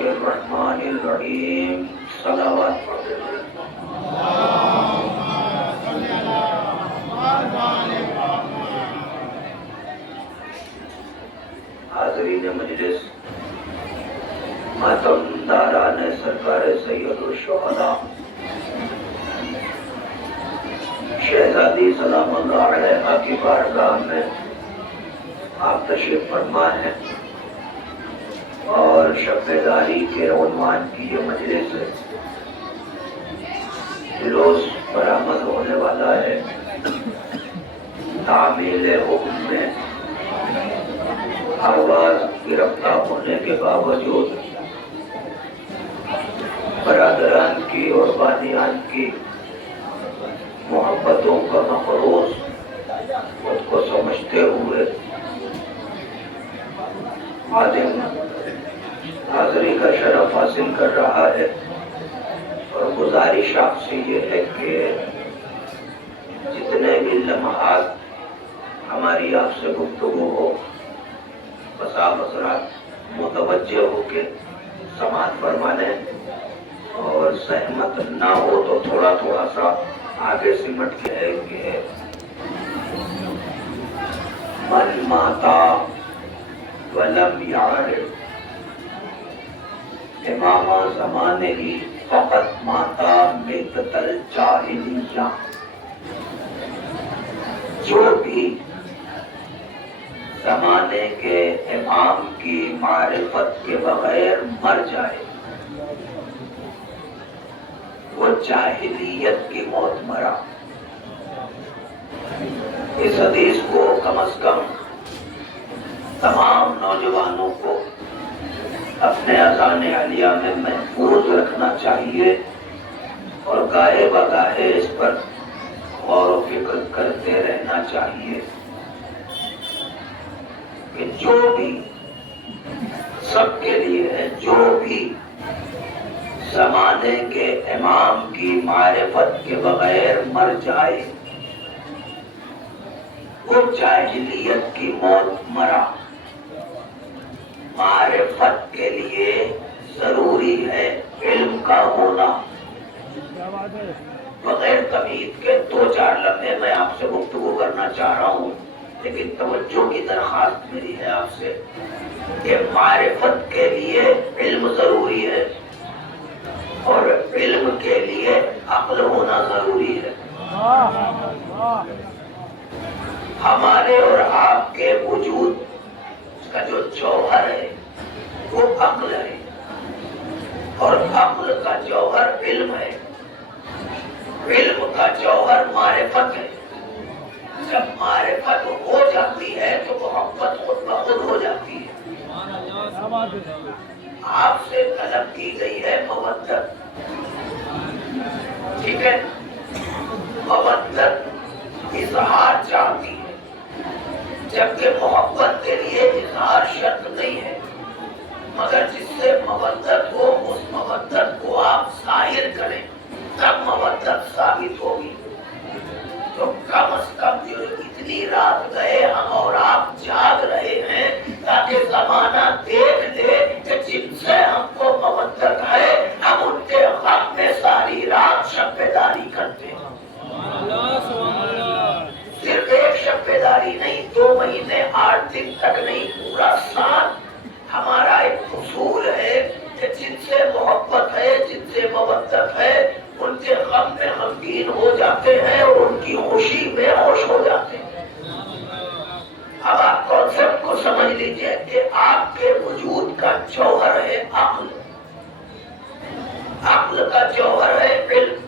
الرحمن الرحیم صلوات حاضرین مجلس، ماتم داران سرکار سید الشہداء شہزادی سلام اللہ علیہ کی بارگاہ میں آپ تشریف فرما ہیں اور شب بیداری کے عنوان کی یہ مجلس روز برآمد ہونے والا ہے۔ تعمیل حکم میں آواز گرفتار ہونے کے باوجود برادران کی اور بانیان کی محبتوں کا مفروض خود کو سمجھتے ہوئے عالم حاضری کا شرف حاصل کر رہا ہے، اور گزارش آپ سے یہ ہے کہ جتنے بھی لمحات ہماری آپ سے گفتگو ہو بسا حضرات متوجہ ہو کے سماعت فرما لیں، اور سہمت نہ ہو تو تھوڑا تھوڑا سا آگے سمٹ کے ہے کہ من ماتا ولم یعرف امام زمانے ہی فقط ماتا مدت الجاہلیہ، جو بھی زمانے کے امام کی معرفت کے بغیر مر جائے وہ جاہلیت کی موت مرا۔ اس حدیث کو کم از کم تمام نوجوانوں کو اپنے اذان عالیہ میں محفوظ رکھنا چاہیے، اور گاہے بگاہے اس پر غور و فکر کرتے رہنا چاہیے کہ جو بھی سب کے لیے ہے، جو بھی زمانے کے امام کی معرفت کے بغیر مر جائے وہ جاہلیت کی موت مرا۔ معرفت کے لیے ضروری ہے علم کا ہونا۔ بغیر تمہید کے 2-4 لمحے میں آپ سے گفتگو کرنا چاہ رہا ہوں، لیکن توجہ کی درخواست میری ہے آپ سے کہ معرفت کے لیے علم ضروری ہے، اور علم کے لیے عقل ہونا ضروری ہے۔ ہمارے اور آپ کے وجود کا جو جوہر ہے وہ عقل ہے، اور عقل کا جوہر علم ہے، علم کا جوہر معرفت ہے۔ جب معرفت ہو جاتی ہے تو محبت خود بخود ہو جاتی ہے۔ آپ سے طلب کی گئی ہے مودت، ٹھیک ہے؟ مودت اظہار چاہتی ہے، جبکہ محبت کے لیے اظہار شرط نہیں ہے، مگر جس سے مودت ہو اس مودت کو آپ ظاہر کریں تب مودت ثابت ہوگی۔ تو کم از کم جو اتنی رات گئے ہم اور آپ جاگ رہے ہیں تاکہ زمانہ دیکھ لے کہ جن سے ہم کو مودت ہے ہم ان کے غم میں ساری رات شب بیداری کرتے ہیں۔ صرف ایک شب بیداری نہیں، 2 مہینے 8 دن تک نہیں، پورا سال۔ ہمارا ایک اصول ہے کہ جن سے محبت ہے، جن سے مودت ہے، ان کے غم میں غمگین ہو جاتے ہیں اور ان کی خوشی میں خوش ہو جاتے ہیں۔ اب آپ کانسیپٹ کو سمجھ لیجئے کہ آپ کے وجود کا جوہر ہے عقل، عقل کا جوہر ہے علم،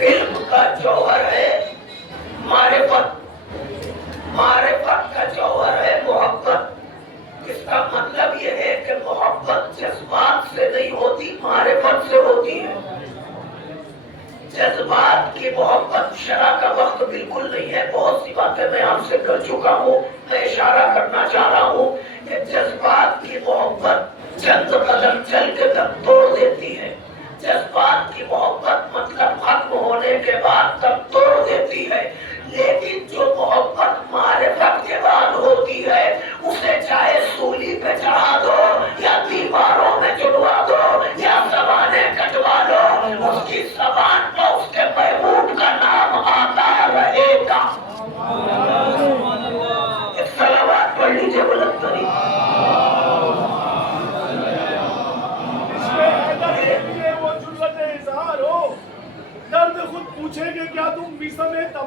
علم کا جوہر ہے معرفت، معرفت کا جوہر ہے محبت۔ اس کا مطلب یہ ہے کہ محبت جذبات سے نہیں ہوتی، معرفت سے ہوتی ہے۔ جذبات کی محبت شرع کا وقت بالکل نہیں ہے، بہت سی باتیں میں آپ سے کر چکا ہوں، میں اشارہ کرنا چاہ رہا ہوں کہ جذبات کی محبت چند قدم چل کے تب توڑ دیتی ہے، جذبات کی محبت مطلب ختم ہونے کے بعد تب توڑ دیتی ہے، لیکن جو محبت معرفت کے بعد ہوتی ہے اسے چاہے سولی پہ چڑھا دو یا دیواروں میں جو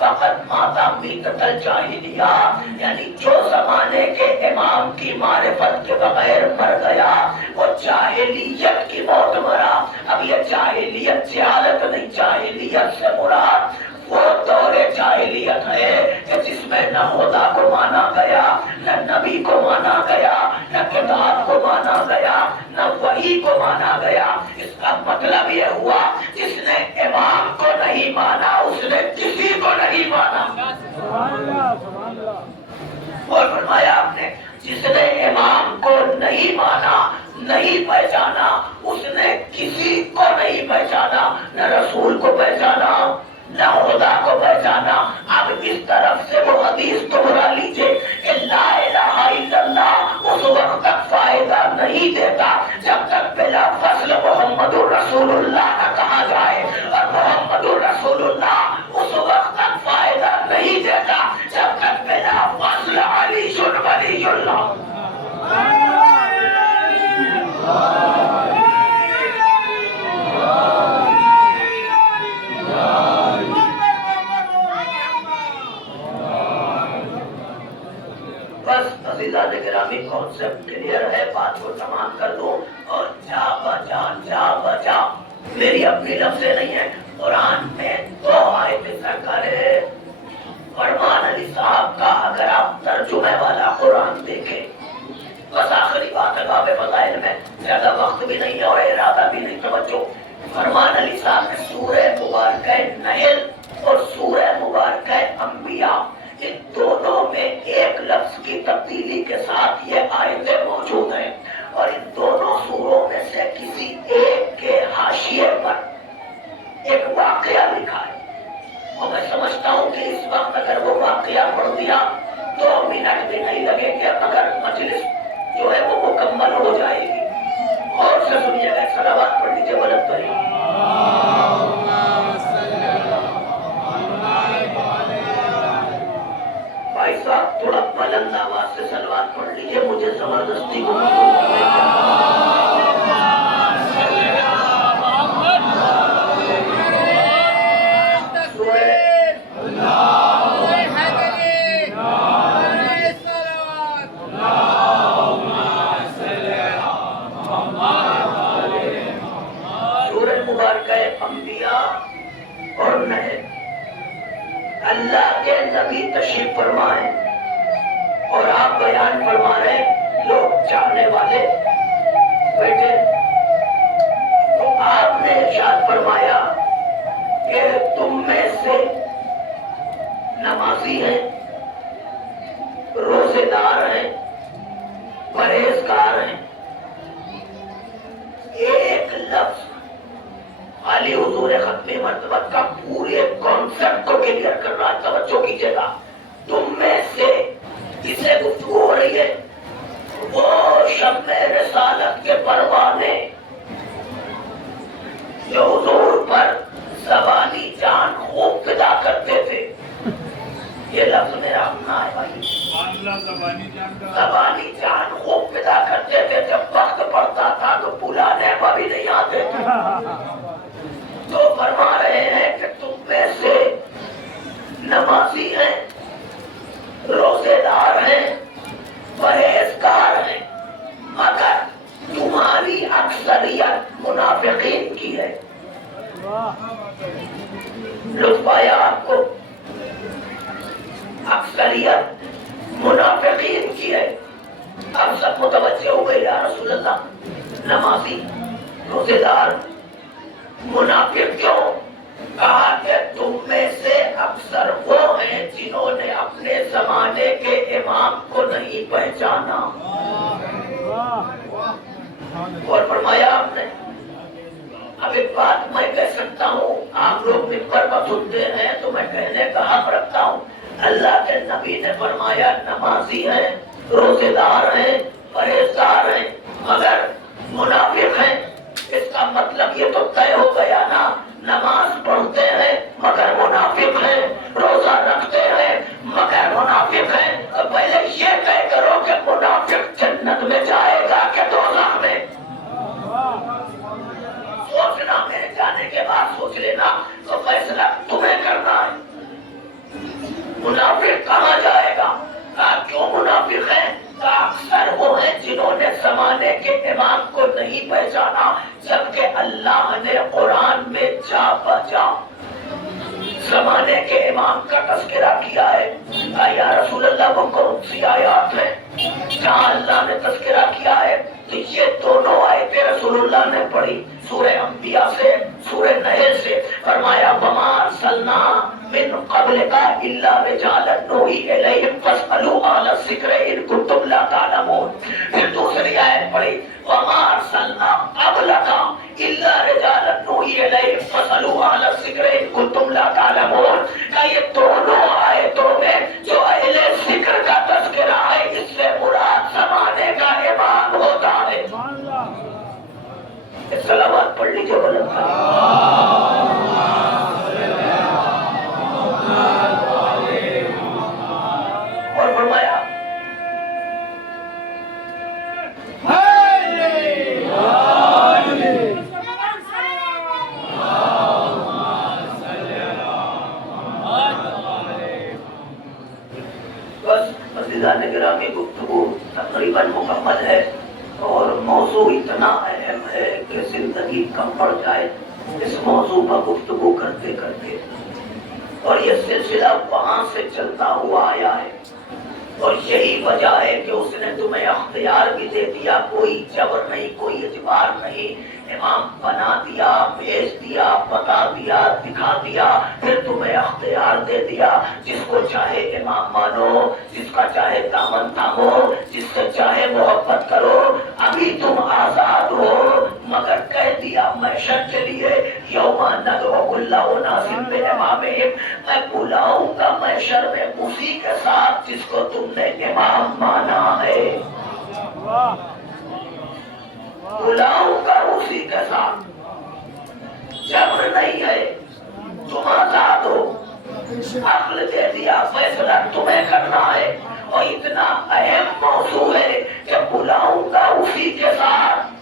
فقط ماتا میتۃ الجاہلیہ، یعنی جو زمانے کے امام کی معرفت کے بغیر مر گیا وہ جاہلیت کی موت مرا۔ اب یہ جاہلیت جہالت نہیں، جاہلیت سے مراد وہ دور جاہلیت ہے کہ جس میں نہ خدا کو مانا گیا، نہ نبی کو مانا گیا، نہ کتاب کو مانا گیا، نہ وحی کو مانا گیا۔ اس کا مطلب یہ ہوا جس نے امام کو نہیں مانا اس نے کسی کو نہیں مانا۔ اور فرمایا آپ نے جس نے امام کو نہیں مانا، نہیں پہچانا، اس نے کسی کو نہیں پہچانا، نہ رسول کو پہچانا نہ خدا کو پہچانا۔ اب اس طرف سے وہ حدیث دہرا لیجئے کہ لا الہ الا اللہ اس وقت تک فائدہ نہیں دیتا جب تک بلا فصل محمد رسول اللہ نہ کہا جائے، اور محمد رسول اللہ اس وقت تک فائدہ نہیں دیتا جب تک بلا فصل علی ولی اللہ۔ بس عزیزان گرامی کانسیپٹ کلیئر ہے، بات کو تمام کر دوں اور جا بجا میری اپنی لفظیں نہیں ہیں، قرآن میں 2 آیتیں سرکار فرمان علی صاحب کا اگر آپ ترجمے والا قرآن دیکھیں۔ بس آخری بات ہے باب فضائل میں، زیادہ وقت بھی نہیں ہے اور ارادہ بھی نہیں، توجہ۔ فرمان علی صاحب نے سورہ مبارکہ نحل اور سورہ مبارکہ انبیاء ان دونوں میں ایک لفظ کی تبدیلی کے ساتھ یہ آیتیں موجود ہیں، اور ان دونوں سوروں میں سے کسی ایک کے حاشیے پر ایک واقعہ لکھا ہے، اور میں سمجھتا ہوں کہ اس وقت اگر وہ واقعہ پڑھ دیا 2 منٹ بھی نہیں لگے گے، اگر مجلس جو ہے وہ مکمل ہو جائے گی۔ اور سے سنیے گا، صلوات پڑھ لیجیے بلند بھائی۔ بھائی صاحب تھوڑا بلند آواز سے صلوات پڑھ لیجیے، مجھے زبردستی کو اللہ کے نبی تشریف فرمائے اور آپ بیان فرما رہے ہیں، لوگ چاہنے والے بیٹھے، تو آپ نے ارشاد فرمایا کہ تم میں سے نمازی ہیں، روزے دار ہیں، پرہیزگار ہیں۔ ایک لفظ خالی حضور ختم مرتبہ کا پورے کانسیپٹ کو کلیئر کر رہا ہے، توجہ کیجئے گا۔ تم میں سے کسے گفتگو ہو رہی ہے؟ وہ شب رسالت کے پروانے جو حضور پر زبانی جان خوب فدا کرتے تھے۔ یہ لفظ میرا اپنا ہے بھائی، زبانی جان خوب فدا کرتے تھے، جب وقت پڑتا تھا تو بلانے پر بھی نہیں آتے تھے۔ تو فرما رہے ہیں کہ تم میں سے نمازی ہیں، روزے دار ہیں، پرہیزگار ہیں، مگر تمہاری اکثریت منافقین کی ہے۔ لطف آیا آپ کو؟ اکثریت منافقین کی ہے۔ اب سب متوجہ ہو گئے، یا رسول اللہ نمازی، روزے دار، منافق کیوں؟ کہا کہ تم میں سے اکثر وہ ہیں جنہوں نے اپنے زمانے کے امام کو نہیں پہچانا۔ اور فرمایا آپ نے، اب ایک بات میں کہہ سکتا ہوں، آپ لوگ ممبر پر سنتے ہیں تو میں کہنے کا حق رکھتا ہوں۔ اللہ کے نبی نے فرمایا نمازی ہیں، روزے دار ہیں، پرہیزگار ہیں، مگر منافق ہیں۔ اس کا مطلب یہ تو طے ہو گیا نا، نماز پڑھتے ہیں مگر منافق ہیں، روزہ رکھتے ہیں مگر منافق ہیں۔ تو پہلے یہ طے کرو کہ منافق جنت میں جائے گا کہ دوزخ میں۔ سوچنا، میرے جانے کے بعد سوچ لینا، تو فیصلہ تمہیں کرنا ہے۔ صحابہ جا زمانے کے امام کا تذکرہ کیا ہے. یا رسول اللہ وہ کون سی آیات ہیں جہاں اللہ نے تذکرہ کیا ہے؟ تو یہ دونوں آیتیں رسول اللہ نے پڑھی سورہ انبیاء سے سورہ نحل سے. فرمایا وما ارسلنا من قبلک الا رجالا نوحی الیہم فاسألوا اہل الذکر ان کنتم لا تعلمون. پھر دوسری آیت پڑھی وما ارسلنا قبلک الا رجالا نوحی الیہم فاسألوا اہل الذکر ان کنتم لا تعلمون. کہ یہ دونوں آیتوں میں جو اہل ذکر کا تذکرہ ہے اس سے مراد زمانے کا امام ہوتا ہے. صلوات پڑھ لیجیے بلند اور فرمایا بس عزیزان گرامی گفتگو تقریباً مکمل ہے اور موضوع اتنا اہم ہے کہ زندگی کم پڑ جائے اس موضوع پر گفتگو کرتے کرتے. اور یہ سلسلہ وہاں سے چلتا ہوا آیا ہے اور یہی وجہ ہے کہ اس نے تمہیں اختیار بھی دے دیا. کوئی جبر نہیں کوئی اجبار نہیں. امام بنا دیا بھیج دیا بتا دیا دکھا دیا پھر تمہیں اختیار دے دیا. جس کو چاہے امام مانو جس کا چاہے دامن تھامو جس سے چاہے محبت کرو. ابھی تم آزاد ہو مگر کہہ دیا محشر کے لیے یوم ندعو کل اناس بامامہم. میں بلاؤں گا محشر میں اسی کے ساتھ جس کو تم نے امام مانا ہے. بلاؤں گا اسی کے ساتھ. جبر نہیں ہے تم آزاد ہو. عقل دے دیا فیصلہ تمہیں کرنا ہے اور اتنا اہم موضوع ہے کہ بلاؤں گا اسی کے ساتھ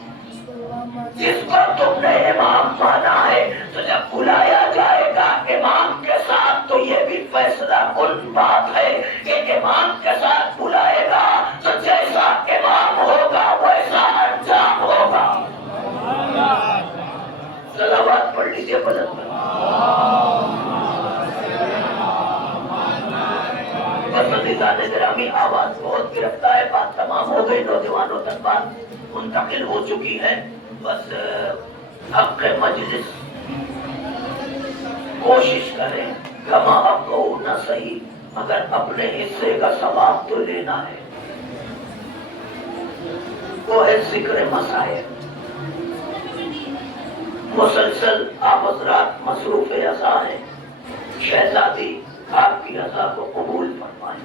جس کو تم نے امام مانا ہے. تو جب بلایا جائے گا امام کے ساتھ تو یہ بھی فیصلہ کن بات ہے کہ امام کے ساتھ بلائے گا تو جیسا امام ہوگا ویسا انجام ہوگا. صلوات پڑھ لیجیے بلند پسندیدہ گرامی. آواز بہت گرفتا ہے. بات تمام ہو گئی. نوجوانوں تک بات منتقل ہو چکی ہے. بس حق مجلس کوشش کریں کما حق ہو نہ صحیح مگر اپنے حصے کا ثواب تو لینا ہے. وہ ہے ذکر مسائل. مسلسل آپ حضرات مصروف عزا ہیں. شہزادی آپ کی عزا کو قبول فرمائیں.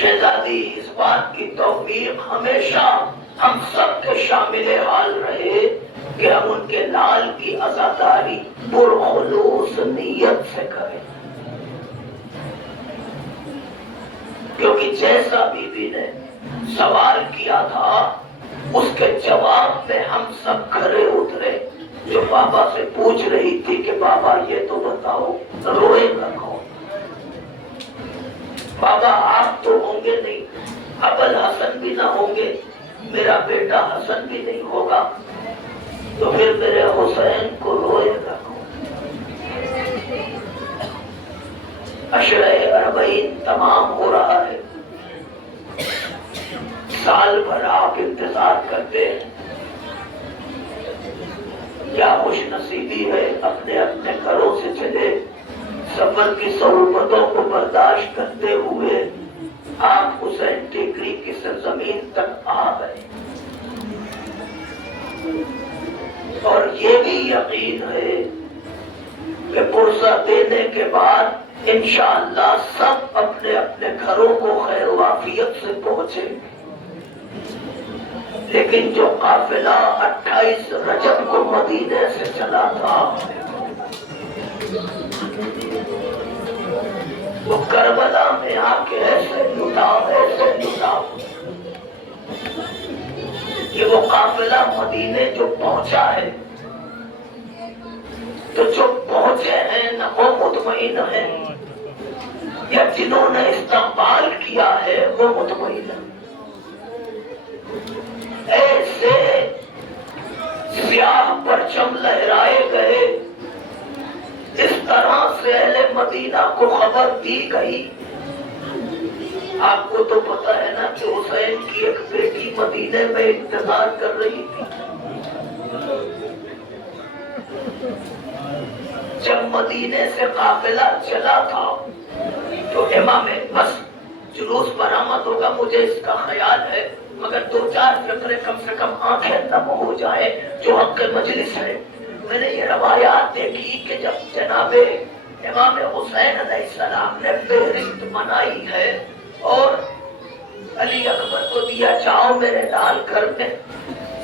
شہزادی اس بات کی توفیق ہمیشہ ہم سب کے شامل حال رہے کہ ہم ان کے لال کی عزاداری پرخلوص نیت سے کریں. کیونکہ جیسا بی بی نے سوال کیا تھا اس کے جواب میں ہم سب کھڑے اترے. جو بابا سے پوچھ رہی تھی کہ بابا یہ تو بتاؤ روئے گا کون؟ بابا آپ تو ہوں گے نہیں. ابل حسن بھی نہ ہوں گے. میرا بیٹا حسن بھی نہیں ہوگا. تو پھر میرے حسین کو روئے گا کون؟ عشرہ اربعین تمام ہو رہا ہے. سال بھر آپ انتظار کرتے ہیں. کیا خوش نصیبی ہے اپنے اپنے گھروں سے چلے سفر کی صعوبتوں کو برداشت کرتے ہوئے آپ حسین ٹیکری کی سرزمین تک آ گئے. اور یہ بھی یقین ہے کہ پرسہ دینے کے بعد انشاءاللہ سب اپنے اپنے گھروں کو خیر و عافیت سے پہنچے. لیکن جو قافلہ 28 رجب کو مدینے سے چلا تھا وہ کربلا میں آ کے ایسے لٹا کہ وہ قافلہ مدینے جو پہنچا ہے تو جو پہنچے ہیں نہ وہ مطمئن ہیں یا جنہوں نے استقبال کیا ہے وہ مطمئن ہیں. ایسے سیاہ پرچم لہرائے گئے، اس طرح سے اہل مدینہ کو خبر دی گئی۔ آپ کو تو پتا ہے نا کہ حسین کی ایک بیٹی مدینے میں انتظار کر رہی تھی۔ جب مدینے سے قافلہ چلا تھا تو امام بس جلوس برآمد ہوگا، مجھے اس کا خیال ہے، مگر دو چار فکرے کم سے کم آنکھیں نم ہو جائے جو حق مجلس ہے۔ میں نے یہ روایات دیکھی کہ جب جناب امام حسین علیہ السلام نے فہرست بنائی ہے اور علی اکبر کو دیا، جاؤ میرے لال گھر میں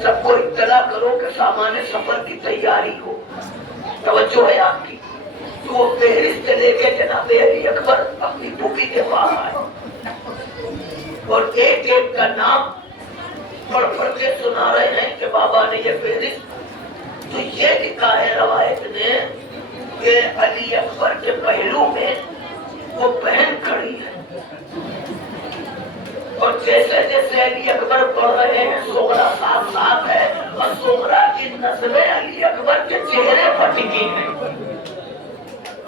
سب کو اطلاع کرو کہ سامان سفر کی تیاری ہو۔ توجہ ہے آپ کی؟ تو وہ فہرست لے کے جناب علی اکبر اپنی پھوپھی کے پاس آئے اور ایک ایک کا نام پڑھ پڑھ کے سنا رہے ہیں کہ بابا نے یہ فہرست تو یہ لکھا ہے روایت نے کہ علی اکبر کے پہلو میں وہ بہن کھڑی ہے، اور جیسے جیسے علی اکبر پڑھ رہے ہیں سغرا ساتھ ساتھ ہے، اور سغرا کی نظریں علی اکبر کے چہرے پر ٹکی ہیں۔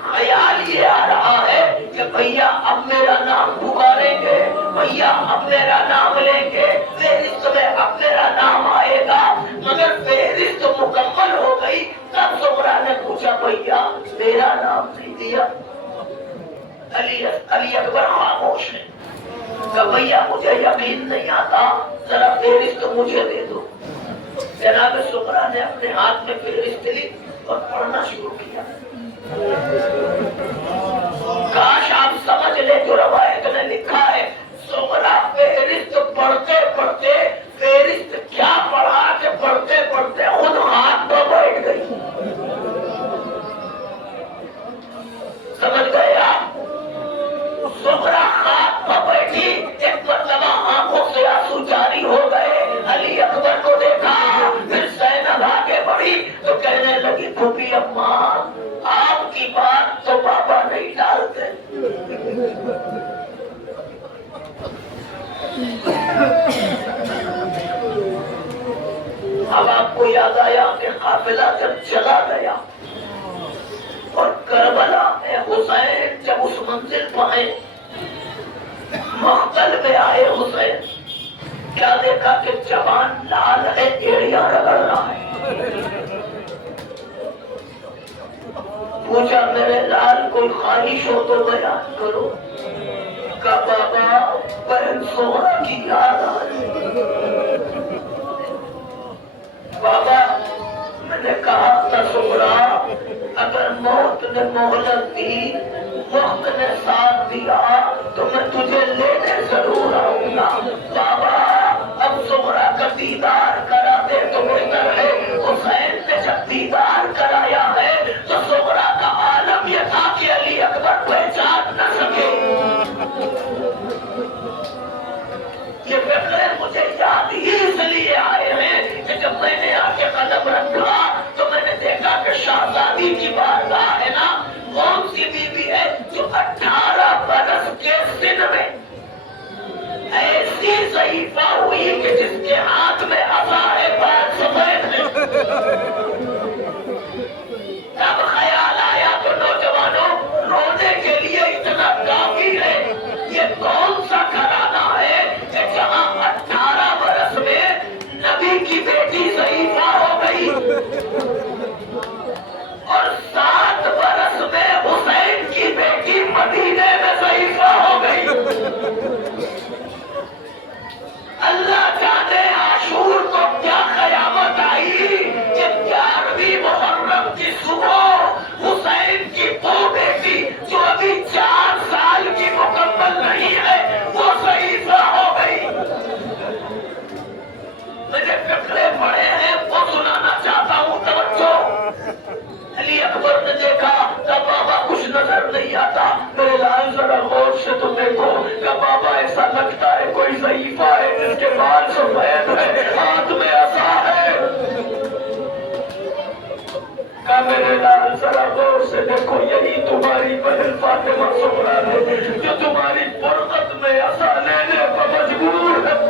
خیال یہ آ رہا ہے کہ بھیا اب میرا نام پکاریں گے، بھیا اب میرا نام لیں گے، فہرست میں اب میرا نام آئے گا، مگر فہرست مکمل ہو گئی۔ تب سغرا نے پوچھا بھیا میرا نام نہیں دیا؟ علی اکبر خاموش ہے کہ بھیا مجھے یقین نہیں آتا، ذرا فہرست مجھے دے دو۔ جناب سغرا نے اپنے ہاتھ میں فہرست لی اور پڑھنا شروع کیا۔ کاش آپ سمجھ لیں جو روایت نے لکھا ہے، سغرا فہرست پڑھتے پڑھتے فہرست کیا پڑھا کہ پڑھتے پڑھتے خود ہاتھ پہ بیٹھ گئی۔ سمجھ گئے آپ؟ سغرا ہاتھ پہ بیٹھی، ایک مرتبہ آنکھوں سے آنسو جاری ہو گئے، علی اکبر کو دیکھا، پھر زینب آگے بڑھی تو کہنے لگی پھوپھی اماں آپ کی بات تو بابا نہیں ڈالتے۔ اب آپ کو یاد آیا کہ قافلہ جب چلا گیا اور کربلا میں حسین جب اس منزل پائے، مقتل میں آئے حسین، کیا دیکھا کہ جوان لال ہے، ایڑیاں رگڑ رہا ہے۔ پوچھا میرے لال کوئی خواہش ہو تو بیان کرو؟ کہ بابا بہن سغرا کی یاد آ رہی۔ بابا میں نے کہا تھا سغرا اگر موت نے مہلت دی، وقت نے ساتھ دیا تو میں تجھے لینے ضرور آؤں گا۔ بابا اب سغرا کا دیدار کرا دے تو بہتر ہے۔ حسین نے جب دیدار کرایا ہے تو سغرا کا عالم یہ تھا کہ علی اکبر پہچان نہ سکے۔ یہ فکرے مجھے یاد ہی اس لیے آئے ہیں کہ جب میں نے آ کے قدم رکھا تو میں نے دیکھا کہ شہزادی کی بارگاہ ہے نا، کون سی بیوی ہے جو 18 برس کے سن میں ایسی ضعیفہ ہوئی کہ جس کے ہاتھ میں عصا ہے، بال سفید ہے۔ تب خیال آیا تو نوجوانوں رونے کے لیے اتنا کافی ہے، یہ کون سا گھرانہ ہے کہ جہاں 18 برس میں نبی کی بیٹی ضعیفہ ہو گئی اور 7 برس میں حسین کی بیٹی مدینے میں ضعیفہ ہو گئی۔ اللہ جانے عاشور کو کیا قیامت آئی کہ 11ویں محرم کی صبح حسین کی وہ بیٹی جو ابھی 4 سال کی مکمل نہیں ہے وہ ضعیفہ ہو گئی۔ مجھے فکرے پڑے ہیں وہ سنانا چاہتا ہوں، توجہ۔ علی اکبر نے دیکھا کہ بابا کچھ نظر نہیں آتا، میرے لال ذرا غور سے تو دیکھو کہ بابا ایسا لگتا ہے کوئی ضعیفہ ہے جس کے بال سفید ہے، ہاتھ میں عصا ہے۔ کہ میرے لال ذرا غور سے دیکھو، یہی تمہاری بہن فاطمہ سغرا ہے جو تمہاری فرقت میں عصا لینے پر مجبور ہے۔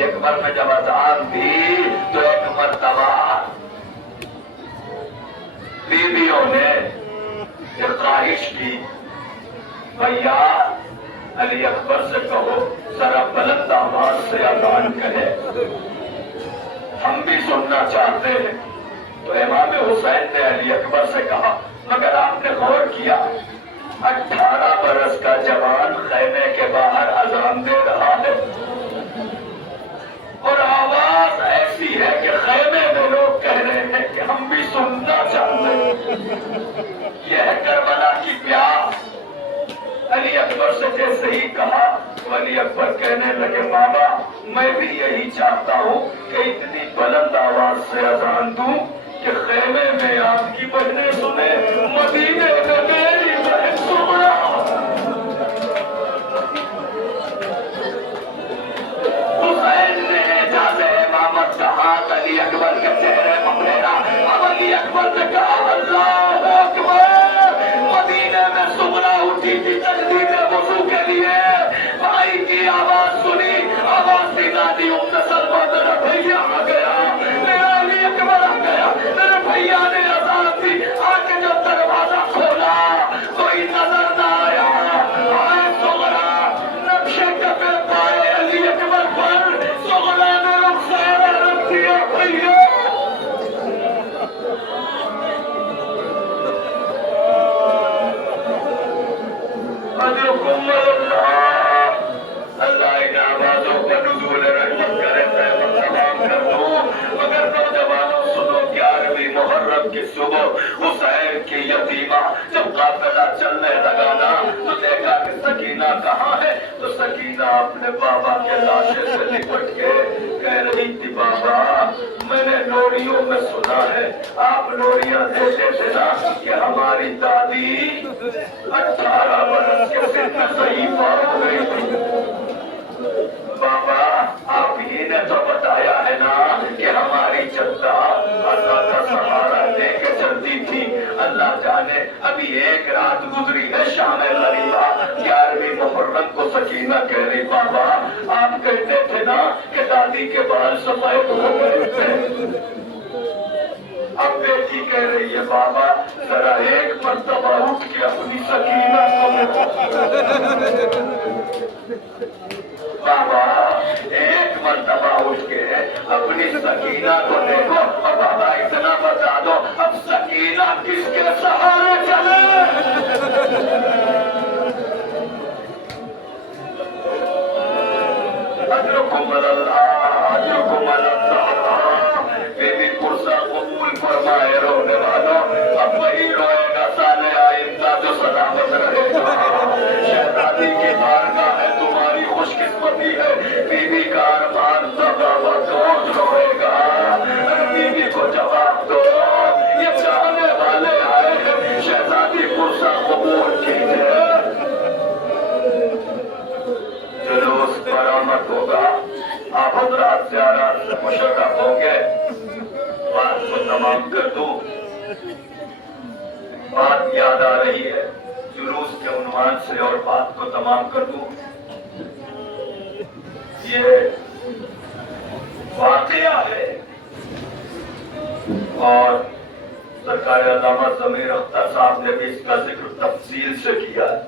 علی اکبر نے جب اذان دی تو ایک مرتبہ بیویوں نے خواہش کی، بھیا علی اکبر سے کہو ذرا بلند آواز سے اذان کہے، ہم بھی سننا چاہتے ہیں۔ تو امام حسین نے علی اکبر سے کہا، مگر آپ نے غور کیا 18 برس کا جوان خیمے کے باہر اذان دے رہا ہے اور آواز ایسی ہے کہ خیمے میں لوگ کہہ رہے ہیں کہ ہم بھی سننا چاہتے ہیں۔ یہ ہے کربلا کی پیاس۔ علی اکبر سے جیسے ہی کہا تو علی اکبر کہنے لگے، بابا میں بھی یہی چاہتا ہوں کہ اتنی بلند آواز سے اذان دوں کہ خیمے میں آپ کی بہنیں سنیں، مدینے میں میری بہن سنا۔ حسین نے اعجاز امامت کا ہاتھ علی اکبر کے چہرے پر پھیرا۔ اب علی اکبر نے کہا، اللہ اکبر۔ مدینے میں سغرا اٹھی تھی تجدید وضو کے لیے، بھائی کی آواز سنی، آواز دی دادی ام سلمہ، میرا بھیا آ گیا، میرا علی اکبر آ گیا۔ میرے بھیا نے اذان دی، آ کے جب دروازہ کھولا کوئی نظر نہ آیا۔ آئے سغرا، نقشے کپے پائے علی اکبر پر، سغرا نے رخسارہ رکھ دیا، بھیا اجرکم اللہ، اللہ ان آوازوں پر نزول رحمت کرے، تمام کر دوں۔ مگر نوجوانوں سنو، 11ویں محرم کی صبح حسین کی یتیمہ جب قافلہ چلنے لگا نا تو دیکھا کہ سکینہ کہاں ہے، تو سکینہ اپنے بابا کے لاشے سے لپٹ کے کہہ رہی تھی، بابا میں نے لوریوں میں سنا ہے آپ لوریاں دیتے تھے نا کہ ہماری دادی 18 برس کے سن میں ضعیفہ ہو گئی تھی۔ بابا آپ ہی نے تو بتایا ہے نا کہ ہماری جدہ اللہ کا سہارا دے کے چلتی تھی۔ اللہ جانے ابھی ایک رات گزری ہے شام غریبہ، 11ویں محرم کو سکینہ کہہ رہی، بابا آپ کہتے تھے نا کہ دادی کے بال سفید ہو گئے تھے۔ اب بیٹی کہہ رہی ہے، بابا ذرا ایک مرتبہ اٹھ کے اپنی سکینہ کو بابا ایک مرتبہ اٹھ کے اپنی سکینہ کو دیکھو، اور بابا اتنا بتا دو اب سکینہ کس کے سہارے چلے؟ اجرکم اللہ، اجرکم اللہ۔ بی بی پرسا قبول فرمائے رونے والوں، اب وہی روئے گا سال آئندہ جو سلامت رہے گا۔ شہزادی کی بارگاہ ہے تمہاری خوش قسمتی ہے، بی بی کا ارمان تو بابا روز روئے گا۔ بی بی کو جواب دو، یہ چاہنے والے آئے ہیں، شہزادی پرسا قبول کیجئے۔ جلوس برآمد ہوگا، آپ حضرات زیارات سے مشرف ہوں گے۔ بات کو تمام کر دوں، بات یاد آ رہی ہے جلوس کے عنوان سے، اور بات کو تمام کر دوں۔ یہ واقعہ ہے اور سرکار علامہ ضمیر اختر صاحب نے بھی اس کا ذکر تفصیل سے کیا ہے۔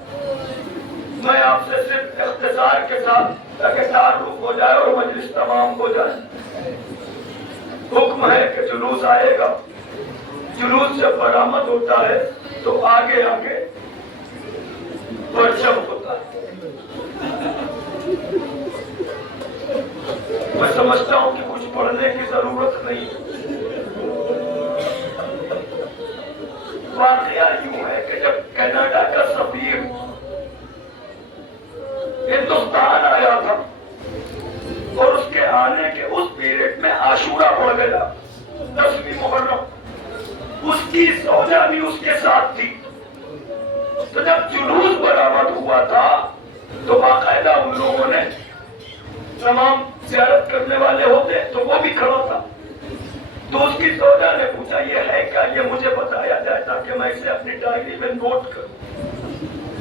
میں آپ سے صرف اختصار کے ساتھ تاکہ تعارف ہو جائے اور مجلس تمام ہو جائے، حکم ہے کہ جلوس آئے گا۔ جلوس جب برآمد ہوتا ہے تو آگے آگے پرچم ہوتا ہے۔ میں سمجھتا ہوں کہ کچھ پڑھنے کی ضرورت نہیں۔ واقعہ یوں ہے کہ جب کینیڈا کا سفیر ہندوستان آیا تھا اور اس کے آنے کے اس پیریڈ میں عاشورہ پڑ گیا، 10ویں محرم، اس کی زوجہ بھی اس کے ساتھ تھی۔ تو جب جلوس برآمد ہوا تھا تو باقاعدہ ان لوگوں نے، تمام زیارت کرنے والے ہوتے تو وہ بھی کھڑا تھا، تو اس کی زوجہ نے پوچھا یہ ہے کیا، یہ مجھے بتایا جائے تاکہ میں اسے اپنی ڈائری میں نوٹ کروں،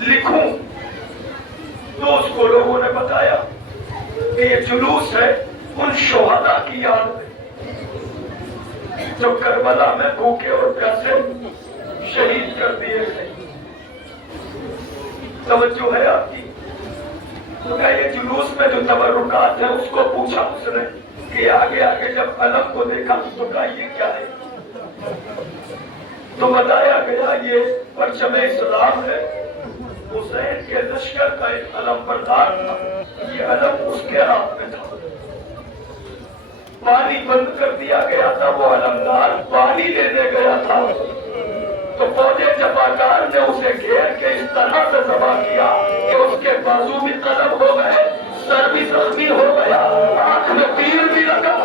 لکھوں۔ تو اس کو لوگوں نے بتایا کہ یہ جلوس ہے ان شہداء کی یاد میں جو کربلا میں بھوکے اور پیاسے شہید کر دیے گئے. توجہ ہے آپ کی؟ تو میں یہ جلوس میں جو تبرکات ہیں اس کو پوچھا اس نے کہ آگے آگے جب علم کو دیکھا تو کہا یہ کیا ہے؟ تو بتایا گیا یہ پرچم اسلام ہے. حسین کے لشکر کا ایک علم بردار تھا, یہ علم اس کے ہاتھ میں تھا. پانی بند کر دیا گیا تھا, وہ علمدار پانی لینے گیا تھا تو فوج جفاکار نے اسے گھیر کے اس طرح سے ذبح کیا کہ اس کے بازو بھی قلم ہو گئے, سر بھی زخمی ہو گیا, آنکھ میں تیر بھی لگا.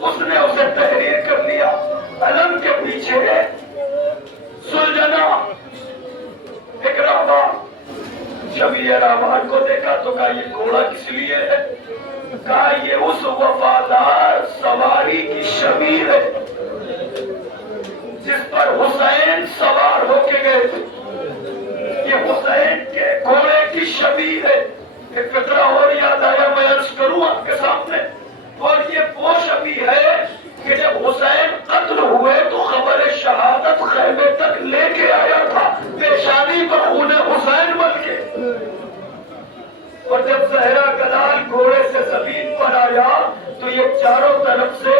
اس نے اسے تحریر کر لیا. علم کے پیچھے سلجنا اکرامہ. جب یہ رامان کو دیکھا تو کہا یہ گھوڑا کس لیے ہے؟ کہا یہ اس وفادار سواری کی شمیر ہے جس پر حسین سوار ہو کے گئے تھے. یہ حسین کے گھوڑے کی شمیر ہے. ایک فقرہ اور یاد آیا, میں عرض کروں آپ کے سامنے. اور یہ وہ شمیر ہے کہ جب حسین قتل ہوئے تو خبر شہادت خیمے تک لے کے آیا تھا, پیشانی پر خون حسین بن کے. اور جب زہرا کلال گھوڑے سے زمین پر آیا تو یہ چاروں طرف سے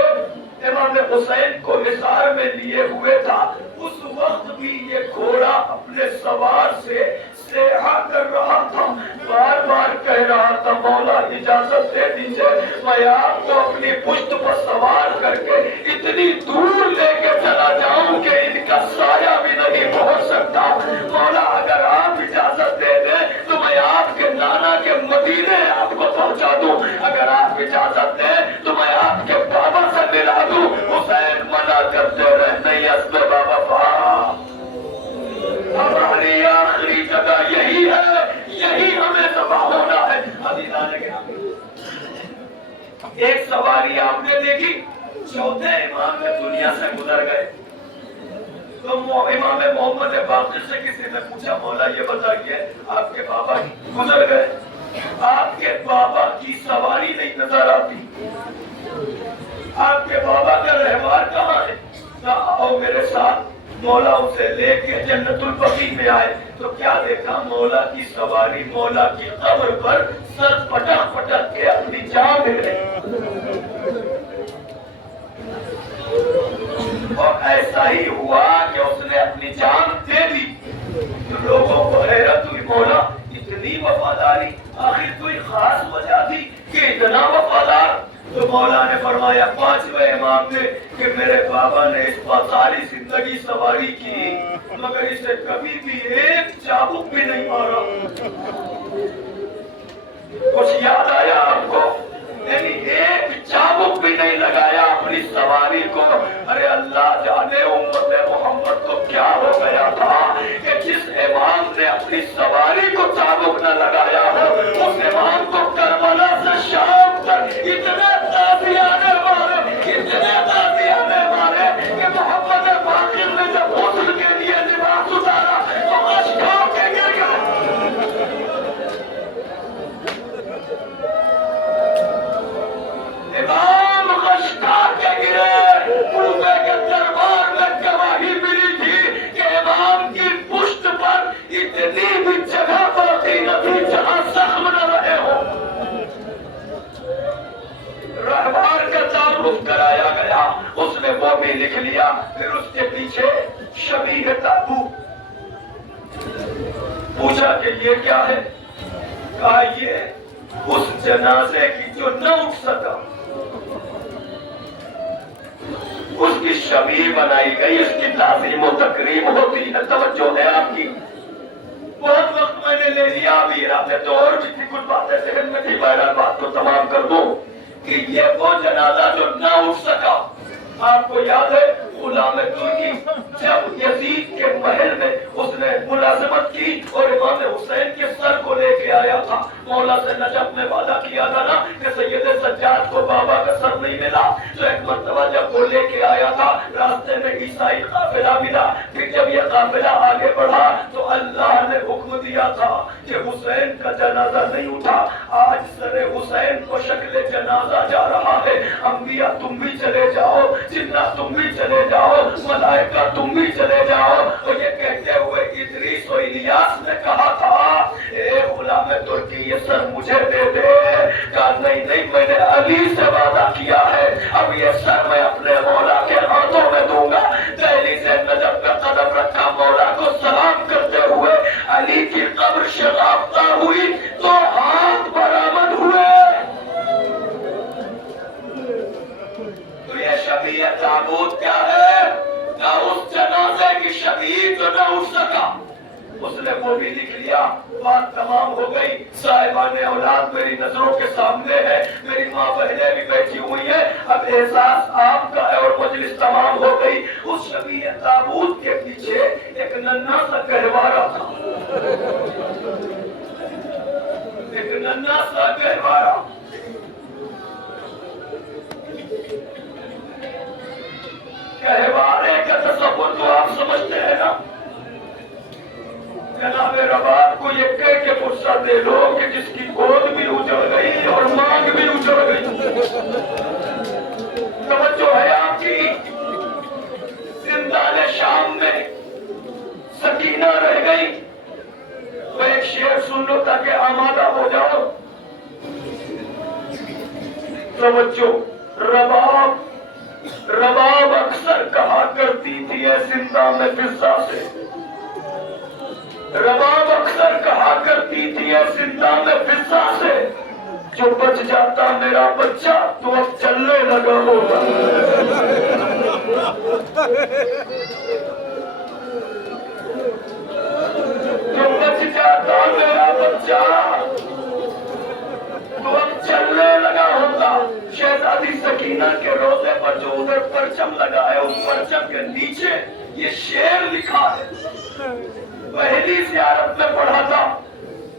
امام حسین کو حصار میں لیے ہوئے تھا. اس وقت بھی یہ گھوڑا اپنے سوار سے سیحا کر رہا تھا, بار بار کہہ رہا تھا مولا اجازت دے دیجئے میں آپ کو اپنی پشت پر سوار کر کے اتنی دور لے کے چلا جاؤں کہ ان کا سایہ بھی نہیں پہنچ سکتا. مولا اگر آپ اجازت دے دیں تو میں آپ کے نانا کے مدینے آپ کو پہنچا دوں, اگر آپ اجازت دیں تو میں آپ کے بابا سے ملا دوں. حسین منع کرتے رہے, نہیں اسبے بابا ہماری آخری جگہ یہی ہے, یہی ہمیں تباہ ہونا ہے. ایک سواری آپ نے دیکھی, چوتھے امام میں دنیا سے گزر گئے تو امام محمد باقر سے کسی نے پوچھا مولا یہ بتائیے آپ کے بابا گزر گئے, آپ کے بابا کی سواری نہیں نظر آتی, آپ کے بابا کا رہوار کہاں ہے؟ آؤ میرے ساتھ. مولا اسے لے کے جنت البقیع میں آئے تو کیا دیکھا, مولا کی سواری مولا کی قبر پر سر پٹک پٹک کے اپنی جان دے رہی. اور ایسا ہی ہوا کہ اس نے اپنی جان دے دی تو لوگوں کو حیرت ہوئی, مولا اتنی وفاداری, آخر کوئی خاص وجہ تھی کہ اتنا وفادار؟ تو مولا نے فرمایا پانچویں امام نے کہ میرے بابا نے اس پر ساری زندگی سواری کی مگر اسے کبھی بھی ایک چابک بھی نہیں مارا. کچھ یاد آیا آپ کو؟ یعنی ایک چابک بھی نہیں لگایا اپنی سواری کو. ارے اللہ جانے امت محمد کو کیا ہو گیا تھا کہ جس امام نے اپنی سواری کو چابک نہ لگایا ہو اس امام کو کربلا سے شام تک اتنے تازیانے مارے کہ محمد باقر نے جب غسل کے لیے لباس اتارا تو اشکوں کے گر گئے. امام خشکا کے گرے. کوفے کے دربار میں گواہی ملی تھی کہ امام کی پشت پر اتنی بھی جگہ باقی نہ تھی جہاں زخم نہ رہے ہو. رہبار کا تعارف کرایا گیا, اس نے وہ بھی لکھ لیا. پھر اس کے پیچھے شبیہ تابوت. پوچھا کہ یہ کیا ہے؟ کہا یہ اس جنازے کی جو نہ اٹھ سکا اس کی شبیہ بنائی گئی, اس کی تعظیم و تکریم ہوتی ہے. توجہ ہے آپ کی؟ بہت وقت میں نے لے لیا, ابھی ارادے تو اور بھی تھی, کچھ باتیں ذہن میں تھی, بہرحال بات کو تمام کر دوں کہ یہ وہ جنازہ جو نہ اٹھ سکا. آپ کو یاد ہے غلام ترکی جب یزید کے محل میں اس نے ملازمت کی اور امام حسین کے سر کو لے کے آیا تھا, مولا سے نجف میں وعدہ کیا تھا نا کہ سید سجاد کو بابا کا سر نہیں ملا, تو ایک مرتبہ جب وہ لے کے آیا تھا راستے میں عیسائی قافلہ ملا. پھر جب یہ قافلہ آگے بڑھا تو اللہ نے حکم دیا کیا تھا کہ حسین کا جنازہ نہیں اٹھا، آج سر حسین کو شکل جنازہ جا رہا ہے۔ انبیاء تم بھی چلے جاؤ، جنات تم بھی چلے جاؤ، ملائکہ تم بھی چلے جاؤ۔ اور یہ کہتے ہوئے ادریس و الیاس نے کہا تھا اے غلام ترکی یہ سر مجھے دے دے، کہا نہیں نہیں میں نے علی سے وعدہ کیا ہے، اب یہ سر میں اپنے مولا کے ہاتھوں میں دوں گا۔ دہلی سے نجف پہ قدم رکھا، مولا کو سلام کرتے ہوئے علی کی قبر شگافتہ ہوئی تو ہاتھ برآمد ہوئے۔ تو یہ شفیع تابوت کیا ہے؟ نہ اس جنازے کی شفیع تو نہ اٹھ سکا۔ اس نے وہ بھی لکھ لیا، بات تمام ہو گئی، صاحبان اولاد میری نظروں کے سامنے ہے، میری ماں بہنیں بھی بیٹھی ہوئی ہیں، اب احساس آپ کا ہے اور مجلس تمام ہو گئی۔ اس شفیع تابوت کے پیچھے ایک ننھا سا گہوارہ تھا، ایک ننھا سا گہوارہ۔ گہوارے کا تصور تو آپ سمجھتے ہیں نا، جناب رباب کو یہ کہہ کے فرصت دے لو کہ جس کی گود بھی اجڑ گئی اور مانگ بھی اجڑ گئی۔ توجہ ہے آپ کی؟ زندان شام میں سکینہ رہ گئی، تو ایک شعر سن لو تاکہ آمادہ ہو جاؤ۔ توجہ، رباب اکثر کہا کرتی تھی اے زندہ میں فضا سے، رباب اکثر کہا کرتی تھی اے زندہ میں فضا سے، جو بچ جاتا میرا بچہ تو اب چلنے لگا ہوگا۔ جو بچ جاتا میرا بچہ تو اب چلنے لگا ہوگا۔ شہزادی سکینہ کے روزے پر جو ادھر پرچم لگا ہے، اس پرچم کے نیچے یہ شعر لکھا ہے، پہلی زیارت میں پڑھا تھا،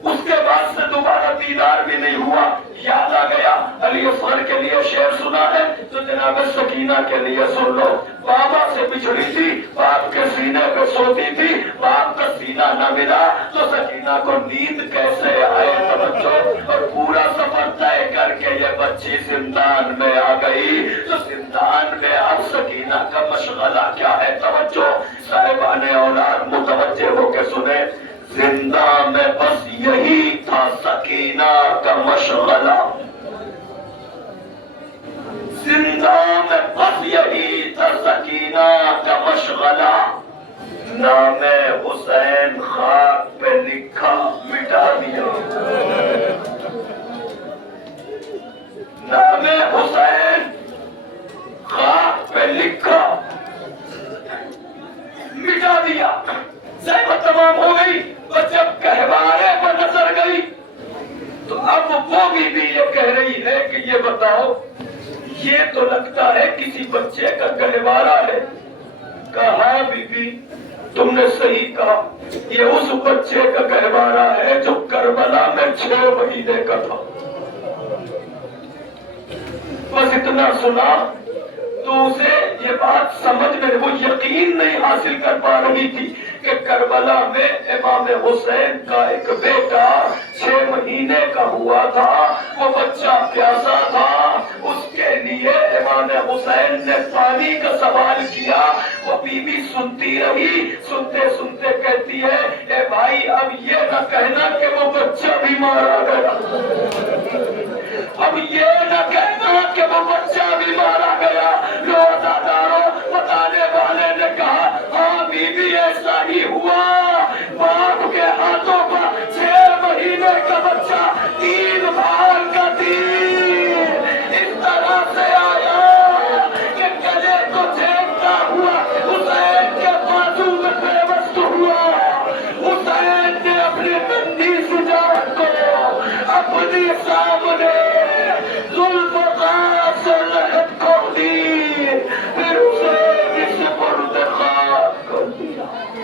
اس کے بعد سے دوبارہ دیدار بھی نہیں ہوا، یاد آ گیا۔ علی اصغر کے لیے شعر سنا ہے تو جناب سکینہ کے لیے سن لو۔ بابا سے بچھڑی تھی، باپ کے سینے پہ سوتی تھی، باپ کا سینہ نہ ملا تو سکینہ کو نیند کیسے آئے؟ توجہ، اور پورا سفر طے کر کے یہ بچی زندان میں آ گئی، تو زندان میں اب سکینہ کا مشغلہ کیا ہے؟ توجہ، صاحبان اولاد متوجہ ہو کے سنیں، زندہ میں بس یہی تھا سکینہ کا مشغلہ، زندہ میں بس یہی تھا سکینہ کا مشغلہ، نام حسین خاک پہ لکھا مٹا دیا، نام حسین خاک پہ لکھا مٹا دیا۔ زحمت تمام ہو گئی، اور جب گہوارے پر نظر گئی تو اب وہ بھی یہ کہہ رہی ہے کہ یہ بتاؤ یہ تو لگتا ہے کسی بچے کا گہوارہ ہے۔ کہا بی بی تم نے صحیح کہا، یہ اس بچے کا گہوارہ ہے جو کربلا میں 6 مہینے کا تھا۔ بس اتنا سنا تو اسے یہ بات سمجھ میں وہ یقین نہیں حاصل کر پا رہی تھی کہ کربلا میں امام حسین کا ایک بیٹا 6 مہینے کا ہوا تھا، وہ بچہ پیاسا تھا، اس کے لیے امام حسین نے پانی کا سوال کیا۔ وہ بی بی سنتی رہی، سنتے سنتے کہتی ہے اے بھائی اب یہ نہ کہنا کہ وہ بچہ بیمار آ گیا، اب یہ نہ کہنا کہ وہ بچہ بیمار